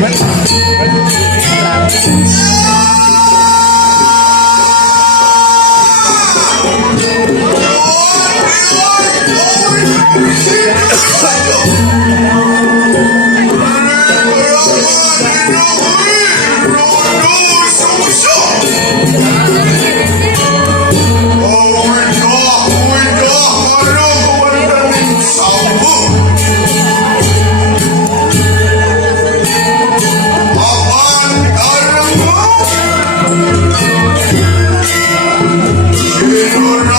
Hãy subscribe cho kênh Ghiền Mì Gõ để không bỏ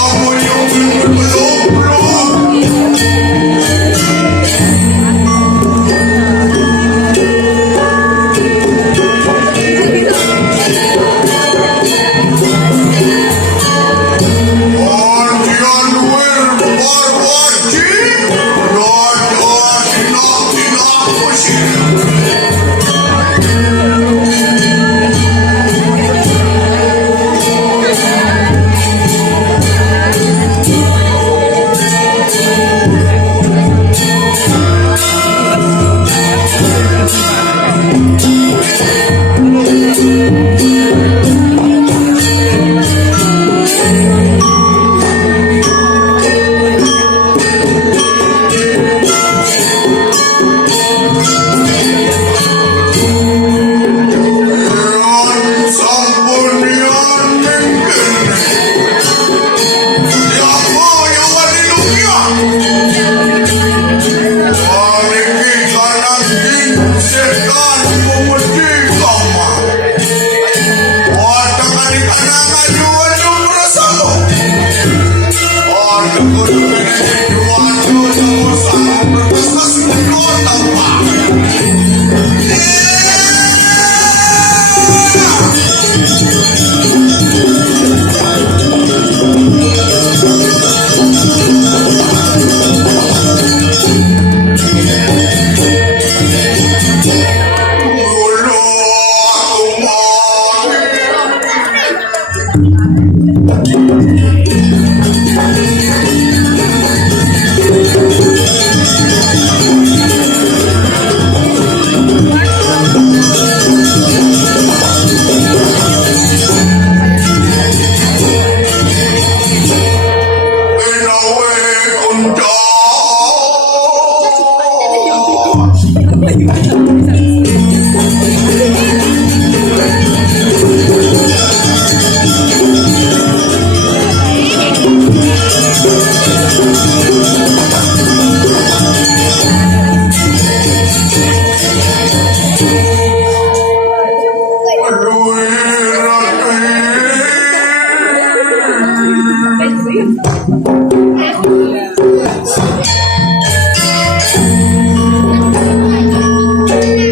lỡ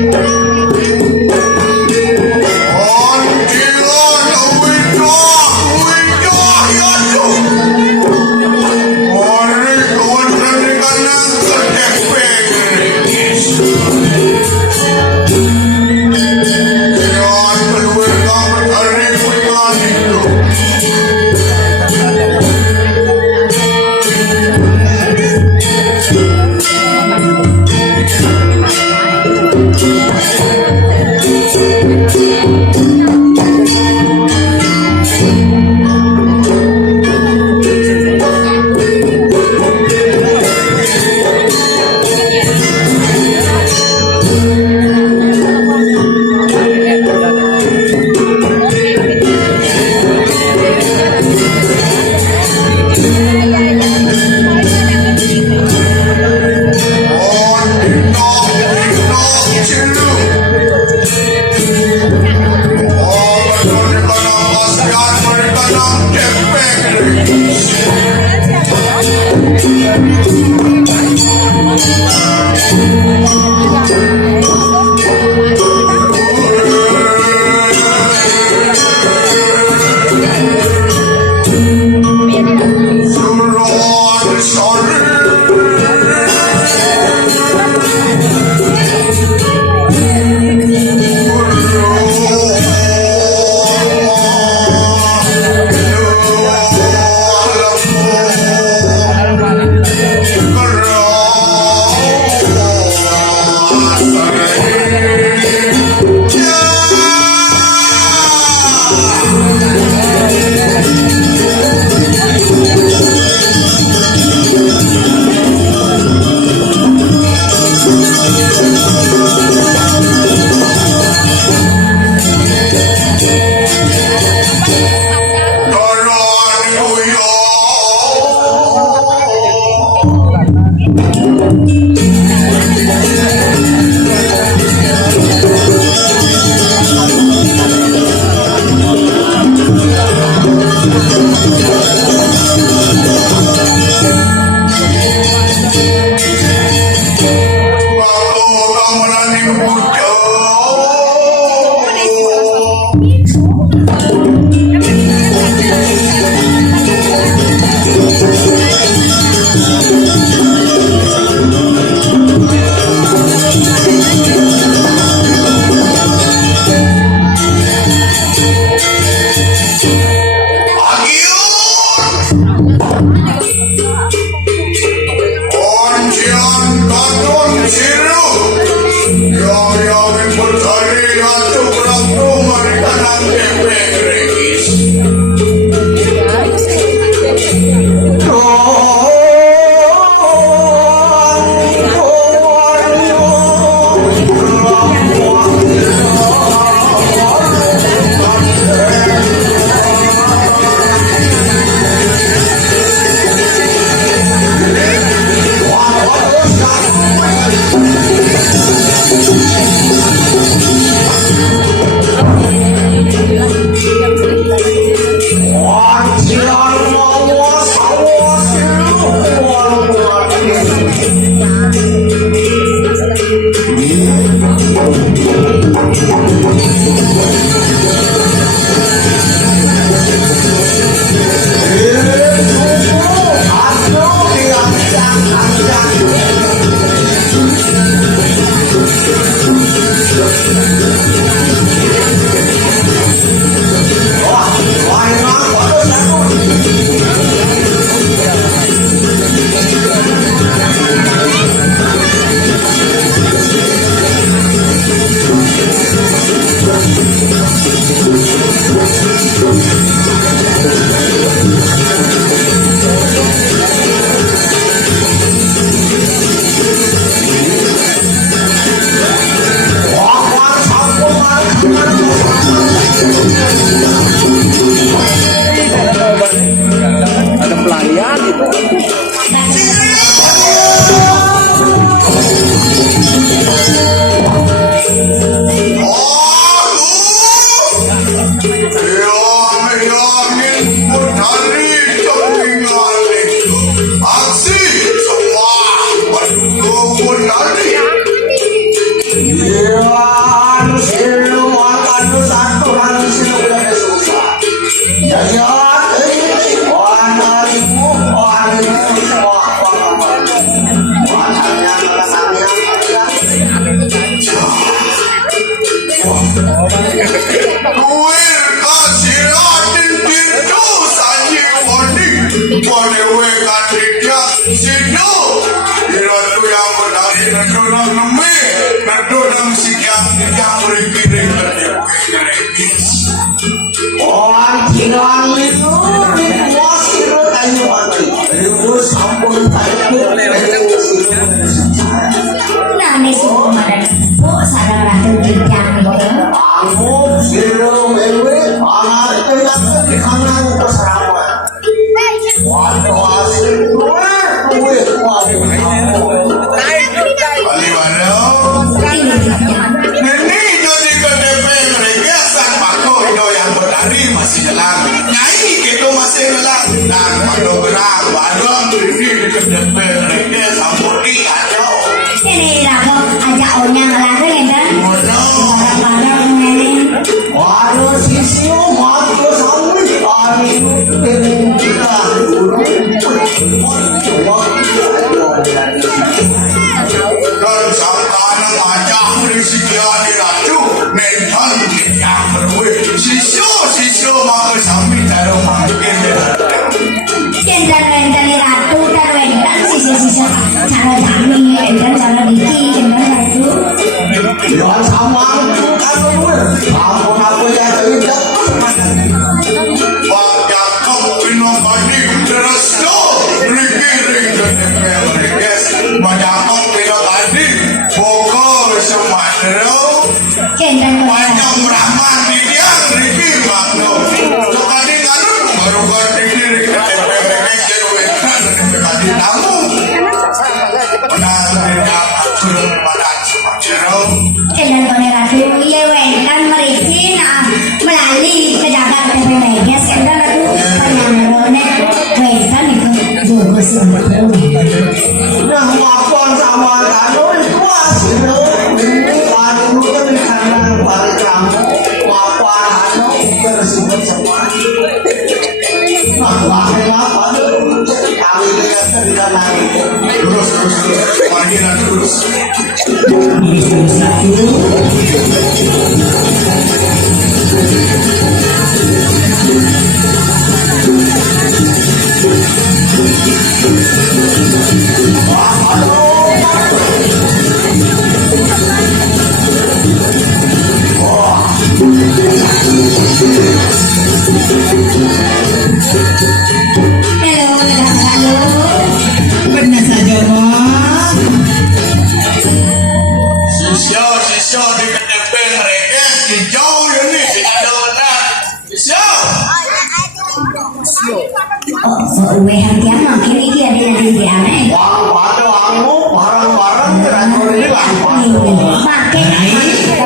uwe harga makin iki ada aneh. Wang pada wangmu barang-barang teratur ini lah.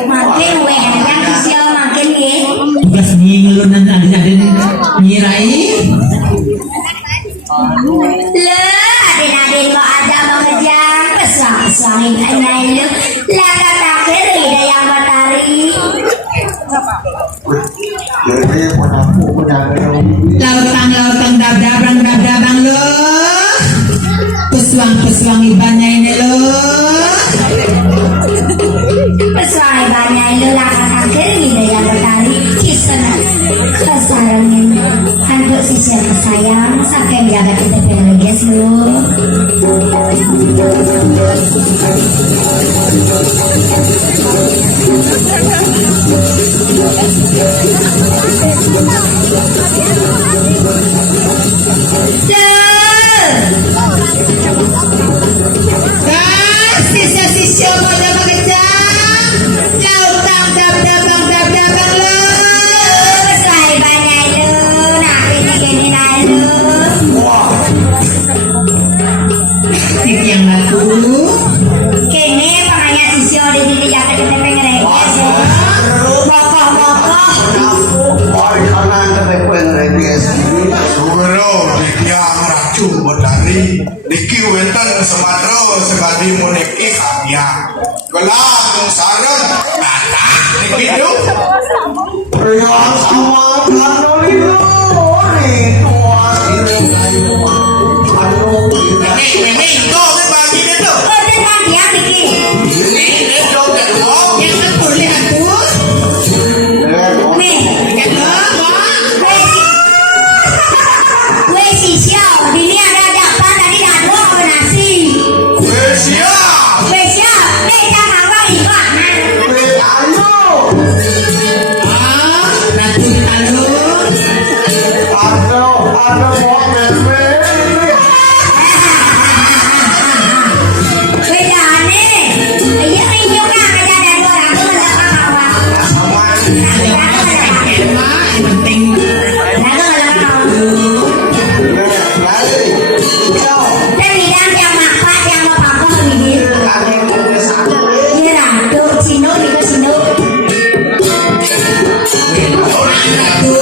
Makin uwe harga kisio makin ye. Tugas ngingelun dan aden-aden nyirai. Le aden-aden kok ada mau ngejar pesang-pesangin aneh lu. Lah kata kiri yang matahari. Jadi punya Lautang dabang lo. Pesuang ibannya ini lo. Pesuang ibannya lu lah kata kiri yang matahari. Kisah kesarangin untuk sisir sayang sampai jaga kita guys lu. Sisir pada mengejar. Lautang dabang lo. Pesuang ibannya lu. Nah ini lu. Yang laku. Kene panganya sisio di sini jaga kita pengen guys. Mokoh. Ori kanan tapi pengen Sugero dia meracu modari niki wenten sematro sekali moneki kakya gelang sareng bata niki du pria semua kan itu ini itu bagi itu Udah tadi ya bikin. ini itu kedua Yang aku lihat tuh. Nih, gue sisio. Di sini ada apa tadi dado apa nasi? Asia Gue siap. Nih jangan bang ikan. Ratu Talu. ada buat bebek. Gue jangan nih. Iya ini juga ada dado orang tuh ada apa? Yang penting. Dado ada apa? Dan bilang yang mapak yang apa begini. Iya ratu Cino juga Cino. Ratu.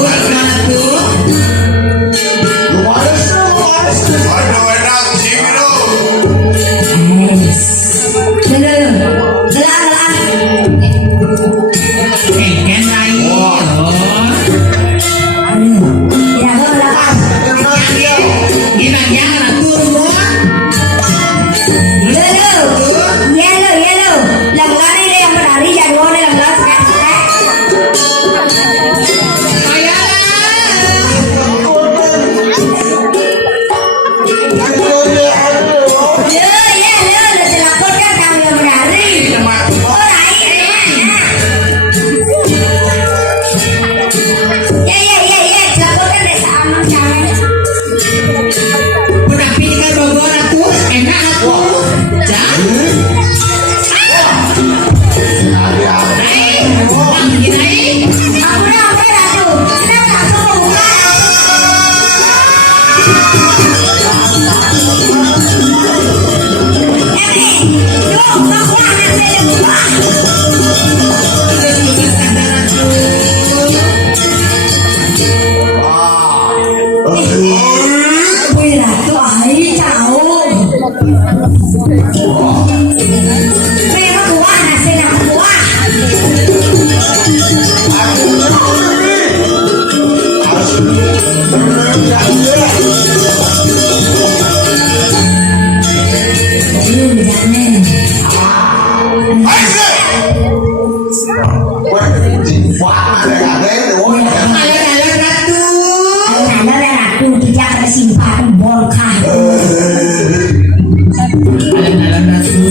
ada enak singro Ken lain. Gimana Ratu semua? Udah pilih kan Bogor Ratu. Enak Ratu. Jangan. Simpan bongkar. Alam Ratu.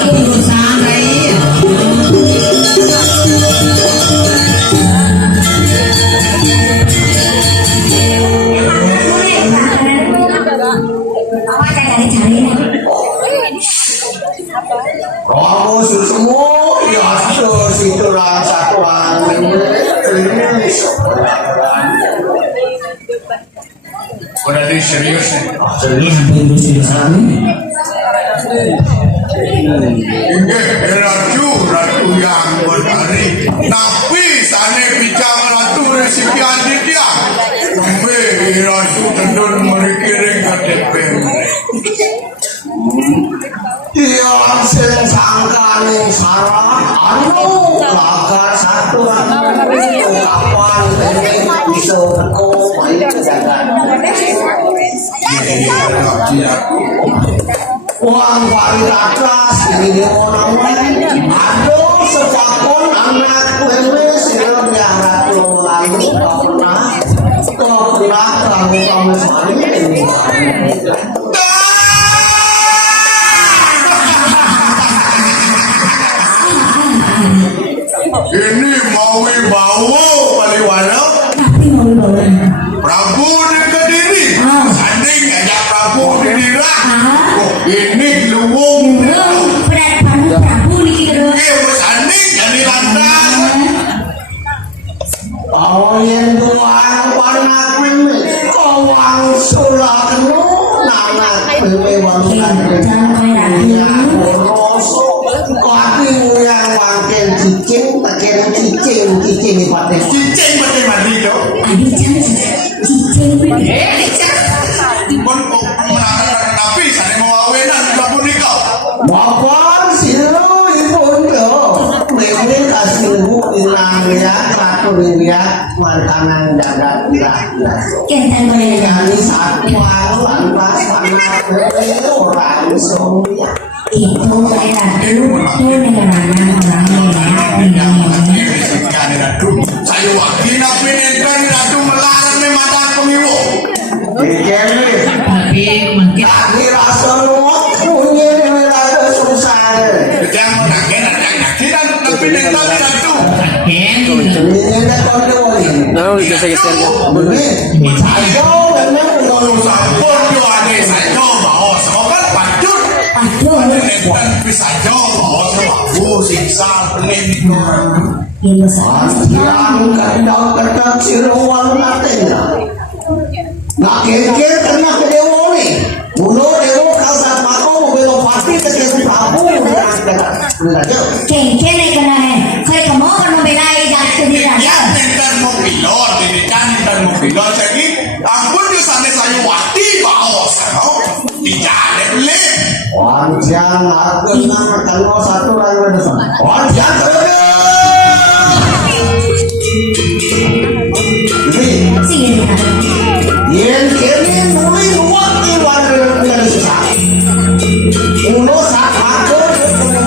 Tunggu sampai. Apa cari serius. Ini hampir lucu sekali. Ini ratu yang berdari. Tapi sana bicara ratu resipian dia. Tapi ratu tendun merikiring ke DPR. Yang sing sangkane sarah anu laga satu kapan ini bisa teko paling kejagaan uang dari atas ini orang aduh sepakon anak wewe sirnya ratu lalu kau pernah kamu sekali ini Ini mau bawa Paliwala. Tapi mau bawa. Prabu di Kediri. Sanding ajak Prabu di Dira. Oh, ini luwung. Berat banget Prabu nih gitu. Sanding jadi lantas. Oh yang tuan warna kuning kau wang sulaknu nana kuning wangan yang wangken cicing cicing ipate Cincin mati mati tu. Adi jangan cicing. Pun menang tapi sana mau awenan Prabu nikah. bapak silu ibu yo mene kasih bu ilang ya ratu ya mantanan jaga Kental boleh. kali satu lantas anak orang semua Itu kayak itu negara Saya wakil nabi negara ratu melarang ni mata pemilu. Tapi mungkin Kaki rasa luak punya rasa susah. Jangan menangkan anak kita nabi negara ratu. mungkin Ini nak kondolin. Nah, udah geser-geser ya. Saya memang Kalau sampun yo ada saja bawa semoga patut. Aduh, Dan bisa jauh bawa semua siksa pening itu. ini salah. yang kadang-kadang siruan natenya. Nak kekir kena kedewo ni. Mulu dewo kasar mako mobil pasti terkesi pabu. Kengkel nih kena kayak kamu kan membelai jatuh di Ya, raja. tentang mau pilot, ini kan tentang mau pilot. Jadi, ampun di sana saya wati bawa sana. Dijadi beli. Wanjang aku nama kalau satu orang berdua. Wanjang kerja. Sini kan. Yen kene mulai luat di warga yang susah. Uno sak aku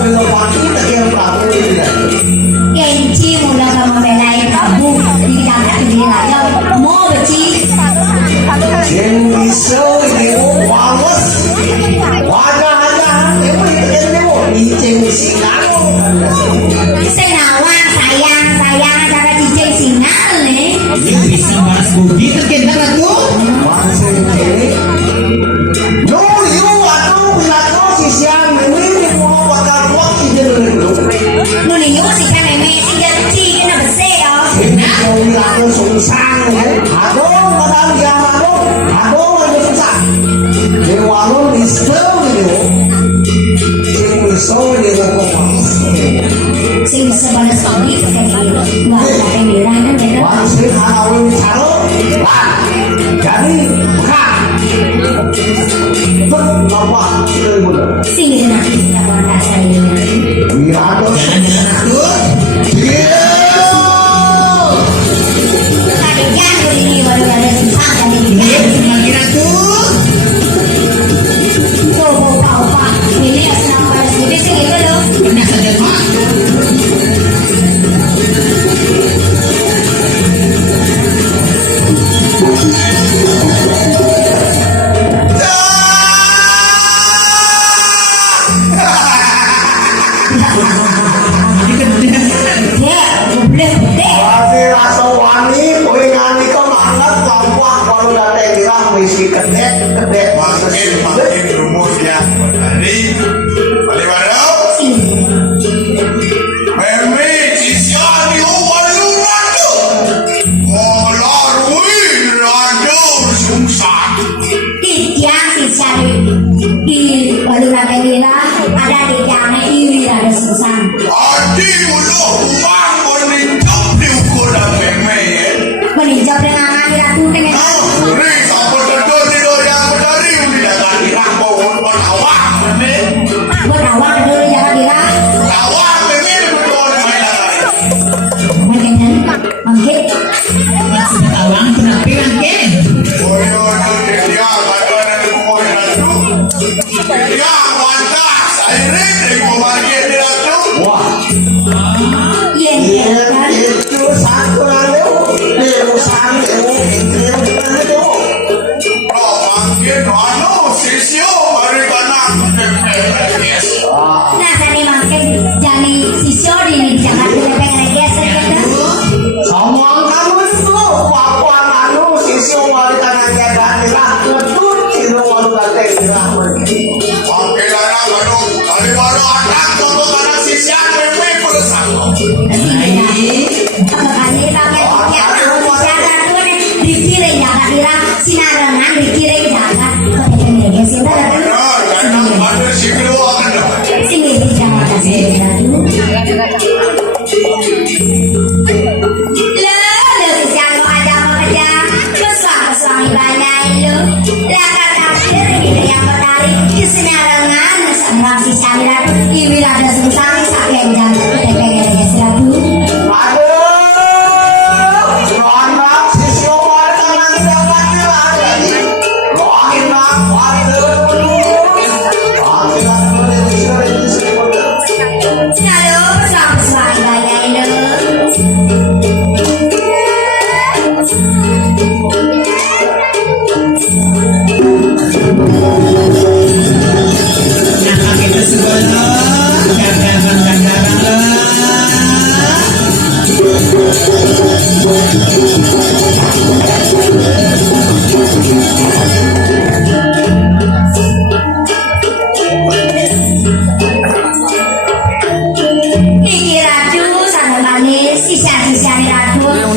belum pasti tak yang prabu ini. Kenci mula kamu membelai Prabu di jagat di raja. Mau beci. Yen bisa ini wawas. Wajah aja, ini dewo icing singaku. Senawang sayang cara cicing singal nih. ini bisa balas budi terkena ratu. Masih ini. No, you atuh bila kau sisian ini mau bakal kuat ide dulu. Nulinyo si kan eme tinggal cicing kena besar ya. Kau bilang susah, aku bakal dia aku lagi susah. Di warung di sekolah itu, di sekolah di rumah. Sing bisa balas budi pakai nggak ada yang dirang kan ya. Masih awal caro, jadi bukan. Bapak Sini nak kita buat saya. Mirado, Jalan-jalan ratu. iya. Tadi jangan ini baru ada susah tadi. Ini semakin ratu. Tuh opa ini yang senang balas budi sih gitu loh. Pernah saja mak. Ini kan Ya, boleh. Masih rasa wani, kue ngani kau angkat gampang kalau datang bilang misi kedek. Makin rumus ya. Jadi, Paliwala. Meme sisya di walu ratu. Molar wih ratu sungsat. Kadira ada di jangan iri ada susah. Adi mulu uang meninjau diukur dan memeh. Meninjau dengan Kadira tuh dengan Ri sampai tentu tidak yang dari udah kali rambo buat awak memeh. buat awal dulu ya Kadira. Awak memeh betul main lagi. Mungkin mungkin Awang penampilan ke? Bodoh dia badan mau itu. Dia wantas, akhirnya dari pembagian dia tu. Wah, iya kan. itu satu lalu, dia sampai dia itu. Kalau makin anu sisio mereka nak yes. Nah tadi makin jadi sisyo di Jakarta pengen geser gitu. Sama kamu itu, papa anu sisi wanita nanya dari ketut itu walau datang Makin anak anu dari baru anak tunggu karena sisian memang perusahaan. Apa kali pakai ya siapa tuh nih dikirim Jakarta bilang sinarangan dikirim Jakarta. Kok pengen geser kan? Karena ada si kedua ada. Sini di Jakarta sini. anak sisi wanita nanya dari Nah, kita segala gandaran lah.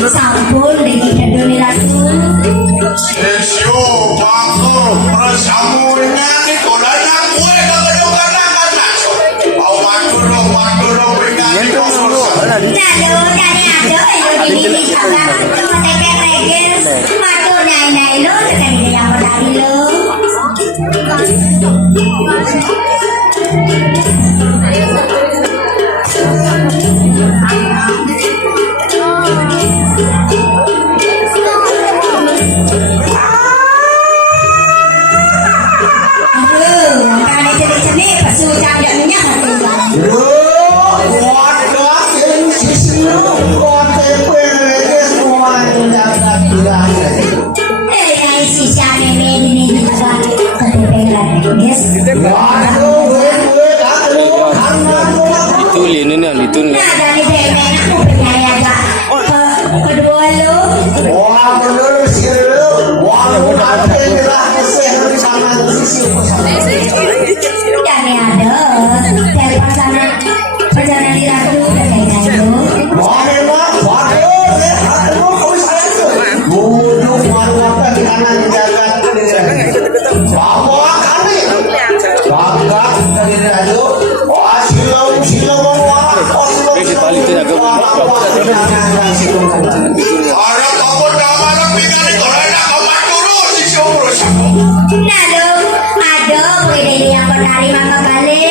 Sampun dengan doni ratu. Sisio bangor persamunya di kodanya kue kegedukan anak. Au manduro beringan di kosong. Nado dari ado ayo di sana cuma teke regis matu nai lo tekan di yang dari lo. Aduh, karena jenis-jenis pesu canda minyak Litulin ini litulin. Nah, dari bebek aku percaya gak? Kedua lo, dari ada dari perjalanan di ratu percaya lo. Ada kamu dalam tinggal di kodanya kau manduro sisio perusahaan. Nado, ada ini yang berkali maka kali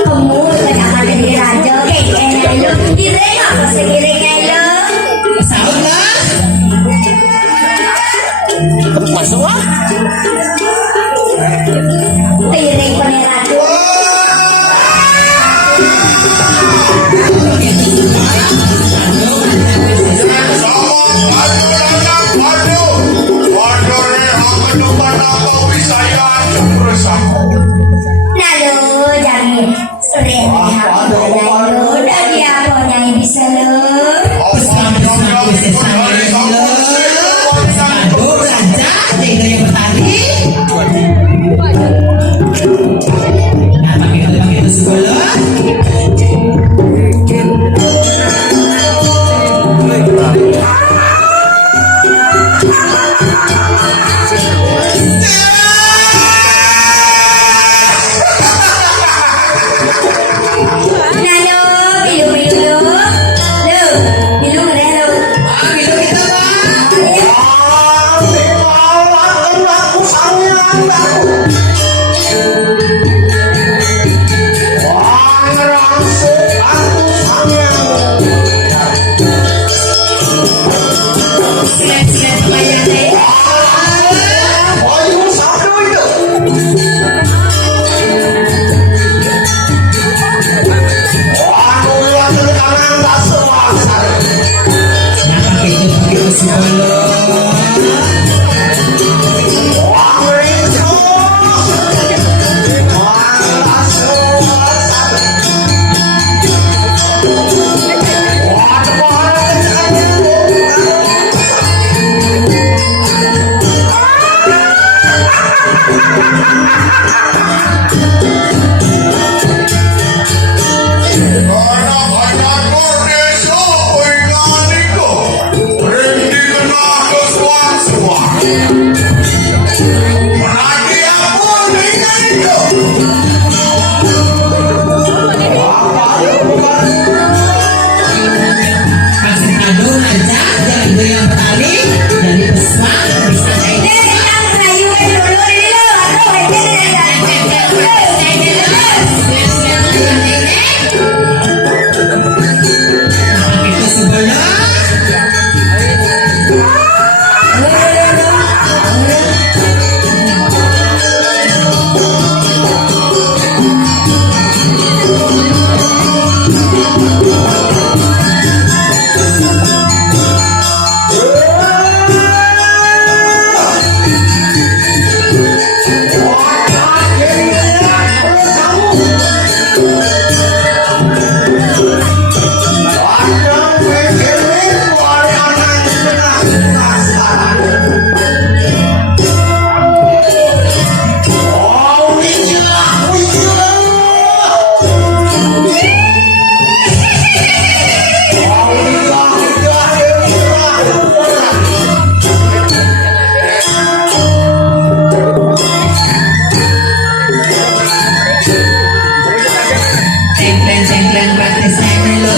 pemur kedapat dari raja kayak lo, direng apa sih direng lo? Sahur lah. Masuk ah. Direng peneratu. Nado, jangan sering lo dari apa yang bisa lo. Aduh, raja, tega yang bertani. Nah, pakai itu segala. Karena banyak desa penganiku berhenti kena kesuan-suan. Menanti apa dengan itu? Kasih kado aja, jangan goyang tali. Dari pesan bisa naik. Yang sayuran dulu ini loh, aduh, Itu sebelah. Tengklen praktis saya dulu.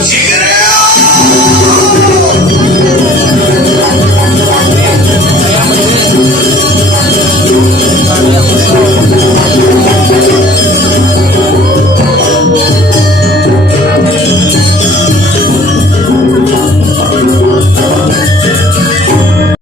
Sigue